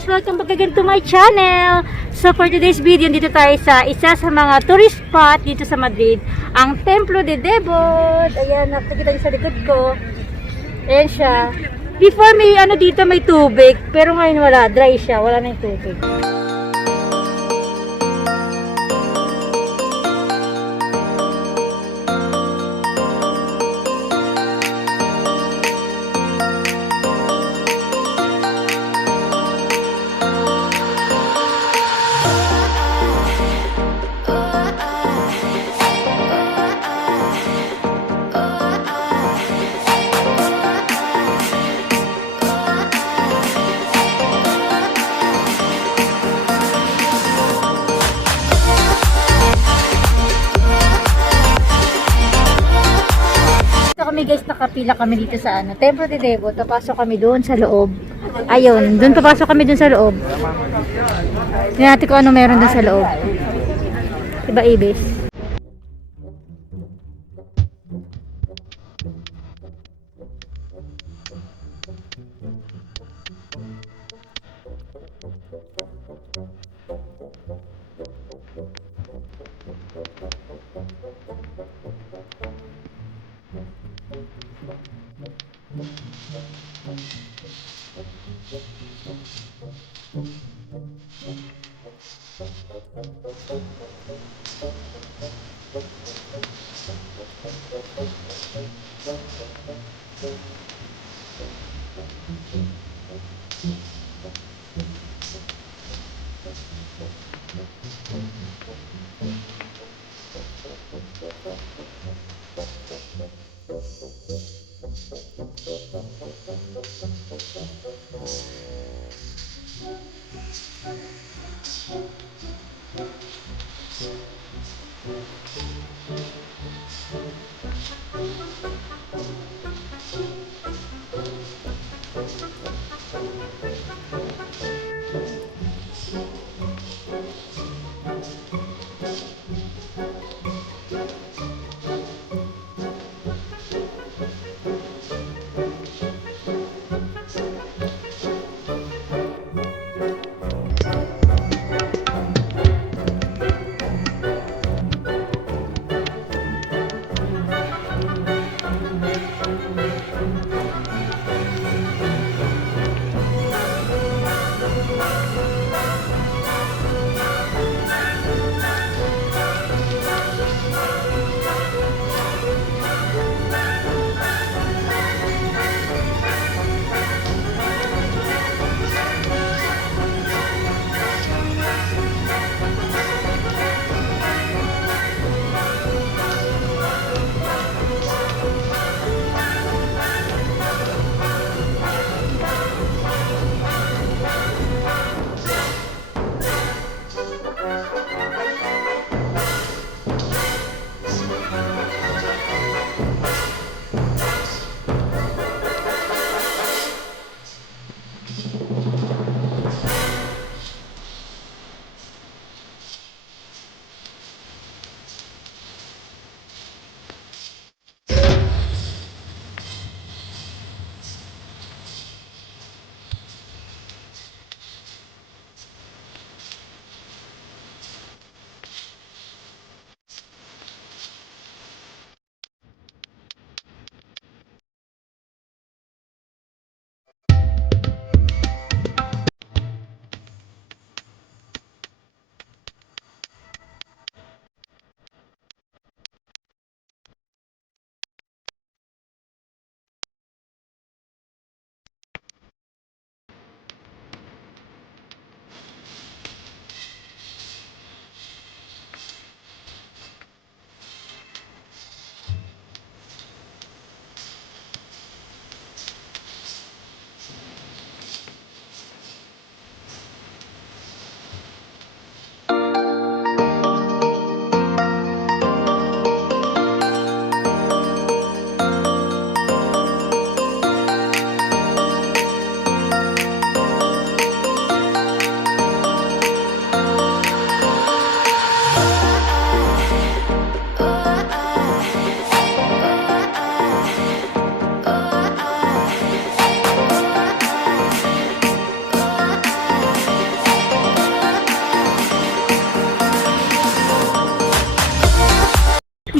guys! Welcome back again to my channel! So for today's video, dito tayo sa isa sa mga tourist spot dito sa Madrid, ang Templo de Devot. Ayan, nakikita niyo sa likod ko. Ayan siya. Before may dito may tubig, pero ngayon wala, dry siya, wala na yung tubig. Kami guys, nakapila kami dito sa Templo de Devot. Papasok kami doon sa loob. Ayun, doon papasok kami doon sa loob. Tingnan natin kung ano meron doon sa loob. Iba-ibis.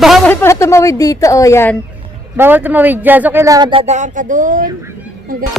Bawal pala tumawid dito, oh yan. Bawal tumawid dyan. So, kailangan dadaan ka dun. Hanggang...